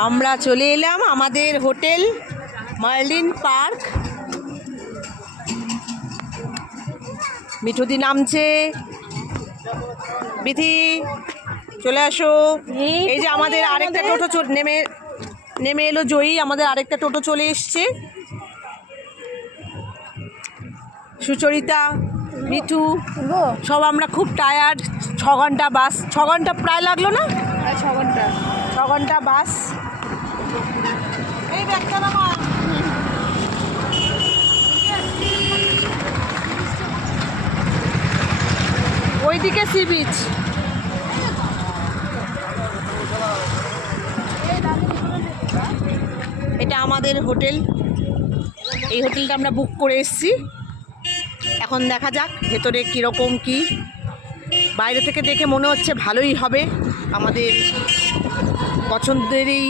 আমরা চলে এলাম আমাদের হোটেল মার্লিন পার্ক। মিঠুদি নামছে, বিথি চলে আসো। এই যে আমাদের আরেকটা টোটো নেমে এলো জয়ী, আমাদের আরেকটা টোটো চলে এসছে। সুচরিতা, মিঠু সব আমরা খুব টায়ার্ড। 6 ঘন্টা বাস, 6 ঘন্টা প্রায় লাগলো না? 6 ঘন্টা বাস। এই ব্যাগটা নামা। ওইদিকে সি বিচ। এটা আমাদের হোটেল, এই হোটেলটা আমরা বুক করে এসেছি। এখন দেখা যাক ভেতরে কীরকম কি। বাইরে থেকে দেখে মনে হচ্ছে ভালোই হবে, আমাদের পছন্দেরই।